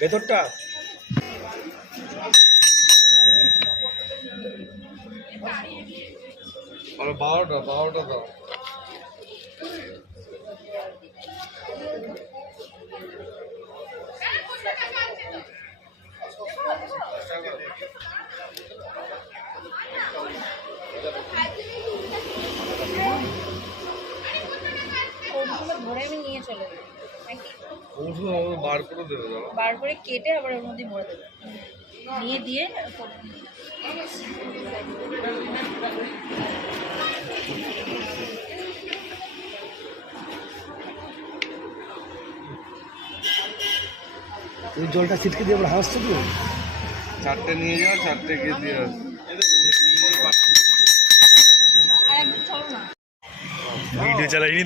ভেতরটা আর 12টা দাও। ভরে আমি নিয়ে চলে যাবো, বার করে দেবে দাও। বার করে কেটে আবার ওর মধ্যে ভরে দেবে, নিয়ে দিয়ে ওই জলটা ছিটকে দিয়ে আবার হাসছে তো। 4টে নিয়ে যাও, 4টে গিয়ে দিয়ে আসো। আর একদম চলো না। ভিডিও চালাইনি।